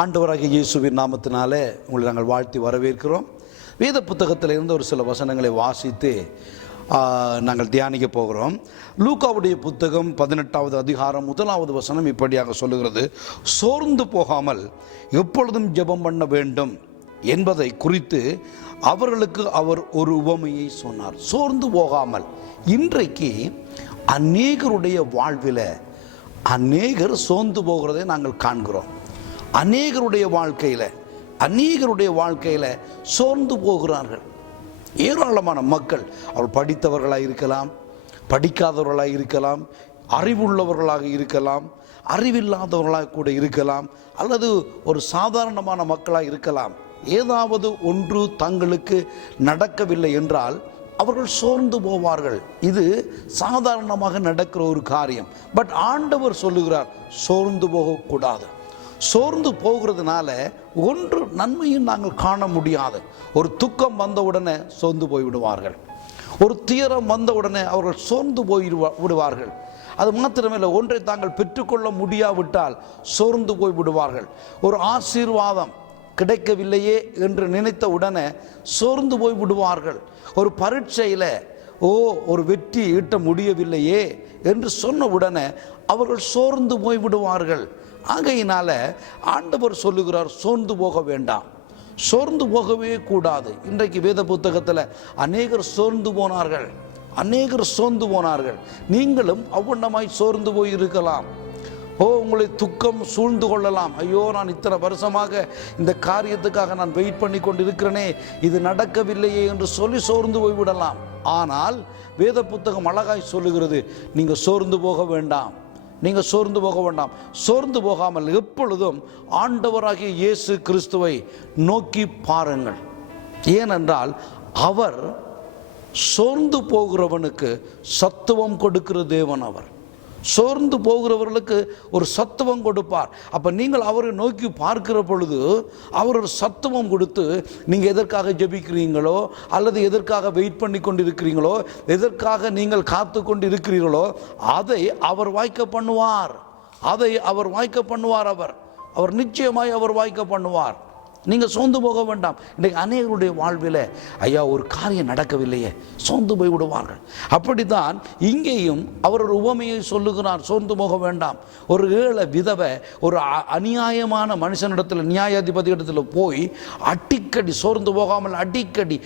ஆண்டவராகிய இயேசுவின் நாமத்தினாலே உங்களை நாங்கள் வாழ்த்தி வரவேற்கிறோம். வேத புத்தகத்தில் இருந்து ஒரு சில வசனங்களை வாசித்து நாங்கள் தியானிக்க போகிறோம். லூக்காவுடைய புத்தகம் 18வது அதிகாரம் 1வது வசனம் இப்படியாக சொல்லுகிறது, சோர்ந்து போகாமல் எப்பொழுதும் ஜெபம் பண்ண வேண்டும் என்பதை குறித்து அவர்களுக்கு அவர் ஒரு உவமையை சொன்னார். சோர்ந்து போகாமல். இன்றைக்கு அநேகருடைய வாழ்வில் அநேகர் சோர்ந்து போகிறதை நாங்கள் காண்கிறோம். அநேகருடைய வாழ்க்கையில் சோர்ந்து போகிறார்கள். ஏராளமான மக்கள், அவர் படித்தவர்களாக இருக்கலாம், படிக்காதவர்களாக இருக்கலாம், அறிவுள்ளவர்களாக இருக்கலாம், அறிவில்லாதவர்களாக கூட இருக்கலாம், அல்லது ஒரு சாதாரணமான மக்களாக இருக்கலாம். ஏதாவது ஒன்று தங்களுக்கு நடக்கவில்லை என்றால் அவர்கள் சோர்ந்து போவார்கள். இது சாதாரணமாக நடக்கிற ஒரு காரியம். பட் ஆண்டவர் சொல்லுகிறார், சோர்ந்து போகக்கூடாது. சோர்ந்து போகிறதுனால ஒன்று நன்மையும் நாங்கள் காண முடியாது. ஒரு துக்கம் வந்தவுடனே சோர்ந்து போய்விடுவார்கள். ஒரு துயரம் வந்தவுடனே அவர்கள் சோர்ந்து விடுவார்கள். அது மாத்திரமில்லை, ஒன்றை தாங்கள் பெற்றுக்கொள்ள முடியாவிட்டால் சோர்ந்து போய் விடுவார்கள். ஒரு ஆசீர்வாதம் கிடைக்கவில்லையே என்று நினைத்த உடனே சோர்ந்து போய் விடுவார்கள். ஒரு பரீட்சையில் ஒரு வெற்றி ஈட்ட முடியவில்லையே என்று சொன்ன உடனே அவர்கள் சோர்ந்து போய் விடுவார்கள். ஆகையினால ஆண்டவர் சொல்லுகிறார், சோர்ந்து போக வேண்டாம், சோர்ந்து போகவே கூடாது. இன்றைக்கு வேத புத்தகத்தில் அநேகர் சோர்ந்து போனார்கள். நீங்களும் அவ்வண்ணமாய் சோர்ந்து போய் இருக்கலாம். உங்களை துக்கம் சூழ்ந்து கொள்ளலாம். ஐயோ, நான் இத்தனை வருஷமாக இந்த காரியத்துக்காக நான் வெயிட் பண்ணி கொண்டு இருக்கிறேனே, இது நடக்கவில்லையே என்று சொல்லி சோர்ந்து போய்விடலாம். ஆனால் வேத புத்தகம் அழகாய் சொல்லுகிறது, நீங்கள் சோர்ந்து போக வேண்டாம். சோர்ந்து போகாமல் எப்பொழுதும் ஆண்டவராகிய இயேசு கிறிஸ்துவை நோக்கி பாருங்கள். ஏனென்றால் அவர் சோர்ந்து போகிறவனுக்கு சத்துவம் கொடுக்கிற தேவன். அவர் சோர்ந்து போகிறவர்களுக்கு ஒரு சத்துவம் கொடுப்பார். அப்போ நீங்கள் அவரை நோக்கி பார்க்கிற பொழுது அவர் ஒரு சத்துவம் கொடுத்து, நீங்கள் எதற்காக ஜெபிக்கிறீங்களோ, அல்லது எதற்காக வெயிட் பண்ணி கொண்டு இருக்கிறீங்களோ, எதற்காக நீங்கள் காத்து கொண்டு இருக்கிறீர்களோ, அதை அவர் வாய்க்க பண்ணுவார். அவர் நிச்சயமாய் அவர் வாய்க்க பண்ணுவார். நீங்கள் சோர்ந்து போக வேண்டாம். இன்றைக்கு அநேகருடைய வாழ்வில், ஐயா, ஒரு காரியம் நடக்கவில்லையே, சோர்ந்து போய் விடுவார்கள். அப்படித்தான் இங்கேயும் அவர் ஒரு உவமையை சொல்லுகிறார், சோர்ந்து போக வேண்டாம். ஒரு ஏழை விதவை ஒரு அநியாயமான மனுஷனிடத்தில், நியாயாதிபதி இடத்துல போய் அடிக்கடி சோர்ந்து போகாமல் அடிக்கடி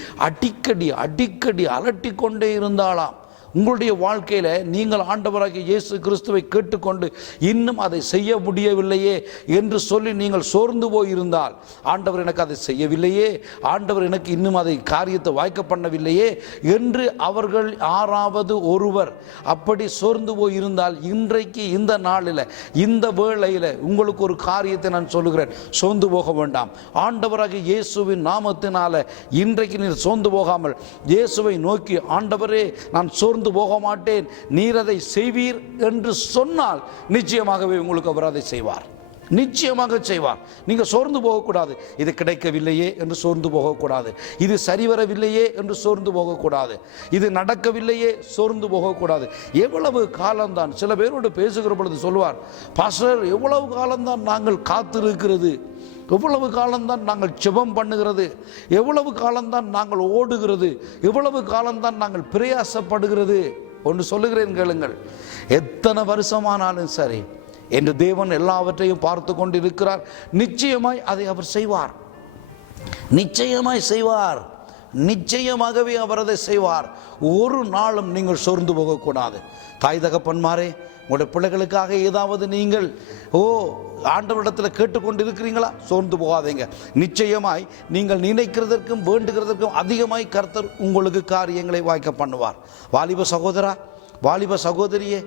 அலட்டி கொண்டே இருந்தாளாம். உங்களுடைய வாழ்க்கையில் நீங்கள் ஆண்டவராகிய இயேசு கிறிஸ்துவை கேட்டுக்கொண்டு இன்னும் அதை செய்ய முடியவில்லையே என்று சொல்லி நீங்கள் சோர்ந்து போயிருந்தால், ஆண்டவர் எனக்கு அதை செய்யவில்லையே, ஆண்டவர் எனக்கு இன்னும் அதை காரியத்தை வாய்க்க பண்ணவில்லையே என்று அவர்கள் யாராவது ஒருவர் அப்படி சோர்ந்து போயிருந்தால், இன்றைக்கு இந்த நாளில் இந்த வேளையில் உங்களுக்கு ஒரு காரியத்தை நான் சொல்லுகிறேன், சோர்ந்து போக வேண்டாம். ஆண்டவராகிய இயேசுவின் நாமத்தினால இன்றைக்கு நீர் சோர்ந்து போகாமல் இயேசுவை நோக்கி, ஆண்டவரே, நான் சோர்ந்து போக மாட்டேன், நீர் அதை செய்வீர் என்று சொன்னால் நிச்சயமாகவே உங்களுக்கு அவர் அதை செய்வார். நிச்சயமாக செய்வார். நீங்கள் சோர்ந்து போகக்கூடாது. இது கிடைக்கவில்லையே என்று சோர்ந்து போகக்கூடாது. இது சரிவரவில்லையே என்று சோர்ந்து போகக்கூடாது. இது நடக்கவில்லையே சோர்ந்து போகக்கூடாது. எவ்வளவு காலம்தான், சில பேரோடு பேசுகிற பொழுது சொல்வார், பாஸ்டர், எவ்வளவு காலம்தான் நாங்கள் காத்திருக்கிறது, எவ்வளவு காலம்தான் நாங்கள் ஜெபம் பண்ணுகிறது, எவ்வளவு காலம்தான் நாங்கள் ஓடுகிறது, எவ்வளவு காலம்தான் நாங்கள் பிரயாசப்படுகிறது. ஒன்று சொல்லுகிறேன் கேளுங்கள், எத்தனை வருஷமானாலும் சரி, என்று தேவன் எல்லாவற்றையும் பார்த்து கொண்டு இருக்கிறார். நிச்சயமாய் அதை அவர் செய்வார். நிச்சயமாகவே அவர் அதை செய்வார். ஒரு நாளும் நீங்கள் சோர்ந்து போகக்கூடாது. தாய் தகப்பன்மாரே, உங்களுடைய பிள்ளைகளுக்காக ஏதாவது நீங்கள் ஆண்டவரிடத்தில் கேட்டுக்கொண்டு இருக்கிறீங்களா? சோர்ந்து போகாதீங்க. நிச்சயமாய் நீங்கள் நினைக்கிறதற்கும் வேண்டுகிறதற்கும் அதிகமாய் கர்த்தர் உங்களுக்கு காரியங்களை வாய்க்க பண்ணுவார். வாலிப சகோதரா, வாலிப சகோதரியே,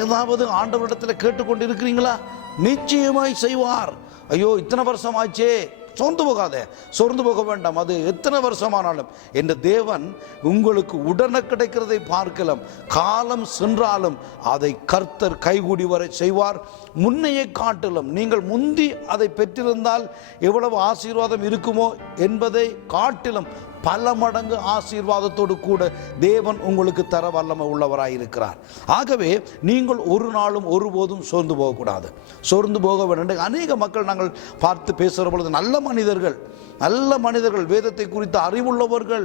ஏதாவது ஆண்டவரிடத்தில் கேட்டுக்கொண்டு இருக்கிறீங்களா? நிச்சயமாய் செய்வார். ஐயோ, இத்தனை வருஷம் ஆச்சே, சோர்ந்து போகாதே, சோர்ந்து போக வேண்டாம். அது எத்தனை வருஷமானாலும் என்ற தேவன் உங்களுக்கு உடனே கிடைக்கிறதை பார்க்கலாம். காலம் சென்றாலும் அதை கர்த்தர் கைகூடி வரை செய்வார். முன்னையே காட்டிலும் நீங்கள் முந்தி அதை பெற்றிருந்தால் எவ்வளவு ஆசீர்வாதம் இருக்குமோ என்பதை காட்டிலும் பல மடங்கு ஆசீர்வாதத்தோடு கூட தேவன் உங்களுக்கு தர வல்லமை உள்ளவராய் இருக்கிறார். ஆகவே நீங்கள் ஒரு நாளும் ஒருபோதும் சோர்ந்து போகக்கூடாது, சோர்ந்து போக வேண்டும். அநேக மக்கள் நாங்கள் பார்த்து பேசுகிற பொழுது நல்ல மனிதர்கள், வேதத்தை குறித்த அறிவுள்ளவர்கள்,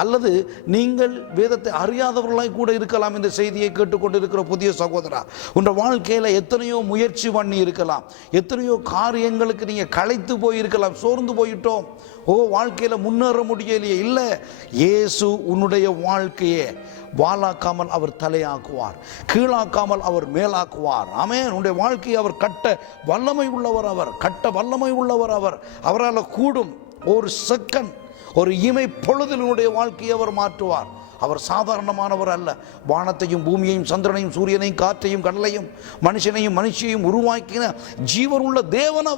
அல்லது நீங்கள் வேதத்தை அறியாதவர்களாய் கூட இருக்கலாம். இந்த செய்தியை கேட்டுக்கொண்டிருக்கிற புதிய சகோதரா, உங்கள் வாழ்க்கையில் எத்தனையோ முயற்சி பண்ணி இருக்கலாம், எத்தனையோ காரியங்களுக்கு நீங்கள் களைத்து போயிருக்கலாம், சோர்ந்து போயிட்டோம், வாழ்க்கையில் முன்னேற முடியலையே. இல்லை, இயேசு உன்னுடைய வாழ்க்கையை வாளாக்காமல் அவர் தலையாக்குவார், கீழாக்காமல் அவர் மேலாக்குவார். ஆமென். உன்னுடைய வாழ்க்கையை அவர் கட்ட வல்லமை உள்ளவர், அவரால் கூடும். ஒரு செகண்ட், ஒரு இமை பொழுதில் உன்னுடைய வாழ்க்கையை அவர் மாற்றுவார். அவர் சாதாரணமானவர் அல்ல. வானத்தையும் பூமியையும் சந்திரனையும் சூரியனையும் காற்றையும் கடலையும் மனுஷனையும் உருவாக்கின ஜீவனுள்ள தேவன்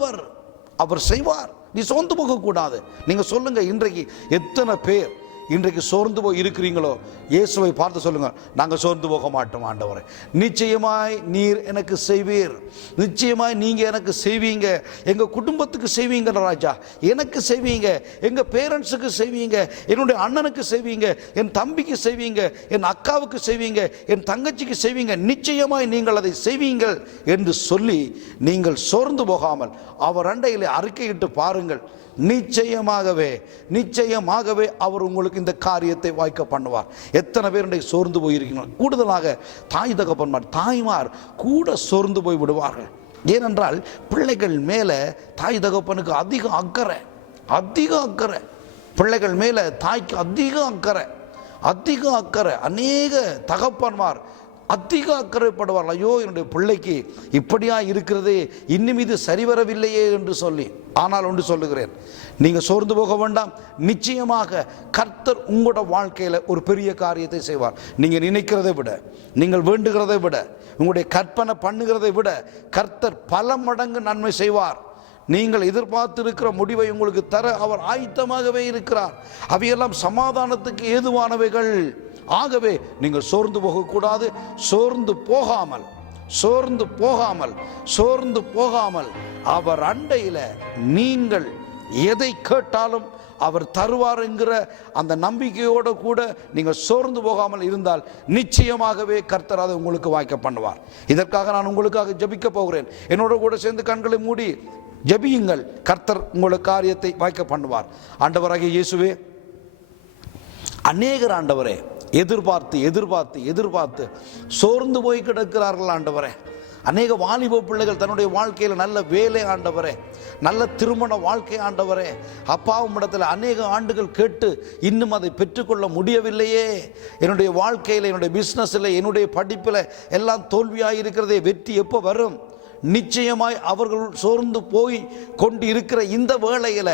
அவர் செய்வார். நீ சோர்ந்து போகக்கூடாது. நீங்கள் சொல்லுங்க, இன்றைக்கு எத்தனை பேர் இன்றைக்கு சோர்ந்து போய் இருக்கிறீங்களோ, இயேசுவை பார்த்து சொல்லுங்க, நாங்கள் சோர்ந்து போக மாட்டோம் ஆண்டவரே. நிச்சயமாய் நீர் எனக்கு செய்வீர், நிச்சயமாய் நீங்கள் எனக்கு செய்வீங்க, எங்கள் குடும்பத்துக்கு செய்வீங்க ராஜா, எனக்கு செய்வீங்க, எங்கள் பேரண்ட்ஸுக்கு செய்வீங்க, என்னுடைய அண்ணனுக்கு செய்வீங்க, என் தம்பிக்கு செய்வீங்க, என் அக்காவுக்கு செய்வீங்க, என் தங்கச்சிக்கு செய்வீங்க, நிச்சயமாய் நீங்கள் அதை செய்வீங்கள் என்று சொல்லி நீங்கள் சோர்ந்து போகாமல் அவர் அண்டையிலே அறிக்கையிட்டு பாருங்கள். நிச்சயமாகவே அவர் உங்களுக்கு இந்த காரியத்தை வாய்க்க பண்ணுவார். எத்தனை பேர் இன்றைக்கு சோர்ந்து போயிருக்கீங்க? கூடுதலாக தாய்மார் கூட சோர்ந்து போய் விடுவார்கள். ஏனென்றால் பிள்ளைகள் மேலே தாய் தகப்பனுக்கு அதிக அக்கறை, பிள்ளைகள் மேலே தாய்க்கு அதிக அக்கறை. அநேக தகப்பன்மார் அதிக அக்கறைப்படுவார்கள். ஐயோ, என்னுடைய பிள்ளைக்கு இப்படியா இருக்கிறதே, இன்னும் இது சரிவரவில்லையே என்று சொல்லி. ஆனால் ஒன்று சொல்லுகிறேன், நீங்கள் சோர்ந்து போக வேண்டாம். நிச்சயமாக கர்த்தர் உங்களோட வாழ்க்கையில் ஒரு பெரிய காரியத்தை செய்வார். நீங்கள் நினைக்கிறதை விட, நீங்கள் வேண்டுகிறதை விட, உங்களுடைய கற்பனை பண்ணுகிறதை விட கர்த்தர் பல மடங்கு நன்மை செய்வார். நீங்கள் எதிர்பார்த்திருக்கிற முடிவை உங்களுக்கு தர அவர் ஆயத்தமாகவே இருக்கிறார். அவையெல்லாம் சமாதானத்துக்கு ஏதுவானவைகள். ஆகவே நீங்கள் சோர்ந்து போகக்கூடாது. சோர்ந்து போகாமல் அவர் அண்டையில் நீங்கள் எதை கேட்டாலும் அவர் தருவார் என்கிற அந்த நம்பிக்கையோடு கூட நீங்கள் சோர்ந்து போகாமல் இருந்தால் நிச்சயமாகவே கர்த்தர் அதை உங்களுக்கு வாய்க்க பண்ணுவார். இதற்காக நான் உங்களுக்காக ஜெபிக்க போகிறேன். என்னோட கூட சேர்ந்து கண்களை மூடி ஜெபியுங்கள். கர்த்தர் உங்களுக்கு காரியத்தை வாய்க்க பண்ணுவார். ஆண்டவராகிய இயேசுவே, அநேகர் ஆண்டவரே எதிர்பார்த்து சோர்ந்து போய் கிடக்கிறார்கள் ஆண்டவரே. அநேக வாலிப பிள்ளைகள் தன்னுடைய வாழ்க்கையில் நல்ல வேலை ஆண்டவரே, நல்ல திருமண வாழ்க்கை ஆண்டவரே, அப்பாவும் இடத்துல அநேக ஆண்டுகள் கேட்டு இன்னும் அதை பெற்றுக்கொள்ள முடியவில்லையே, என்னுடைய வாழ்க்கையில், என்னுடைய பிஸ்னஸில், என்னுடைய படிப்பில் எல்லாம் தோல்வியாக இருக்கிறதே, வெற்றி எப்போ வரும்? நிச்சயமாய் அவர்கள் சோர்ந்து போய் கொண்டு இருக்கிற இந்த வேளையில்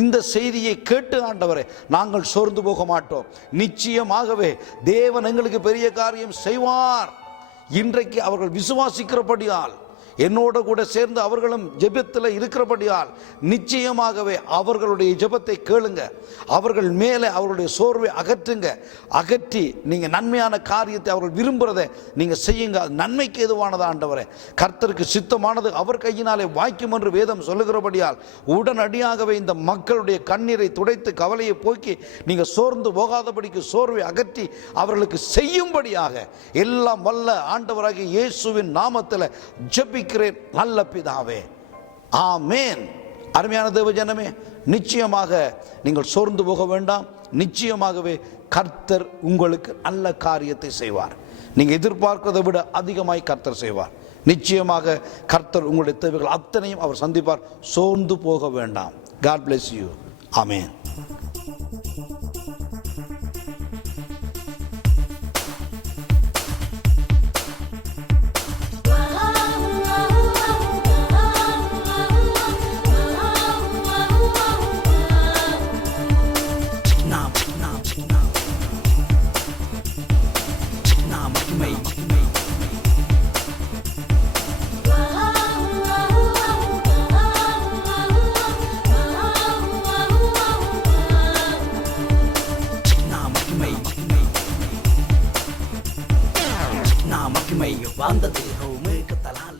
இந்த செய்தியை கேட்டு ஆண்டவரே, நாங்கள் சோர்ந்து போக மாட்டோம். நிச்சயமாகவே தேவன் எங்களுக்கு பெரிய காரியம் செய்வார். இன்றைக்கு அவர்கள் விசுவாசிக்கிறபடியால், என்னோட கூட சேர்ந்து அவர்களும் ஜெபத்தில் இருக்கிறபடியால் நிச்சயமாகவே அவர்களுடைய ஜெபத்தை கேளுங்க. அவர்கள் மேலே அவர்களுடைய சோர்வை அகற்றி நீங்கள் நன்மையான காரியத்தை அவர்கள் விரும்புகிறதை நீங்கள் செய்யுங்க. அது நன்மைக்கு எதுவானது ஆண்டவரே, கர்த்தருக்கு சித்தமானது அவர் கையினாலே வாய்க்கும் என்று வேதம் சொல்லுகிறபடியால் உடனடியாகவே இந்த மக்களுடைய கண்ணீரை துடைத்து கவலையை போக்கி நீங்கள் சோர்ந்து போகாதபடிக்கு சோர்வை அகற்றி அவர்களுக்கு செய்யும்படியாக எல்லாம் வல்ல ஆண்டவராகிய இயேசுவின் நாமத்தில் ஜெபி நல்ல பிதாவே, ஆமென். அருமையான தேவ ஜனமே, நிச்சயமாக நீங்கள் சோர்ந்து போக வேண்டாம். நிச்சயமாகவே கர்த்தர் உங்களுக்கு நல்ல காரியத்தை செய்வார். நீங்க எதிர்பார்க்கிறதை விட அதிகமாய் கர்த்தர் செய்வார். நிச்சயமாக கர்த்தர் உங்களுடைய தேவைகள் அத்தனையும் அவர் சந்திப்பார். சோர்ந்து போக வேண்டாம். God bless you. ஆமென். மகிமை வாழ்ந்தது கத்தலால்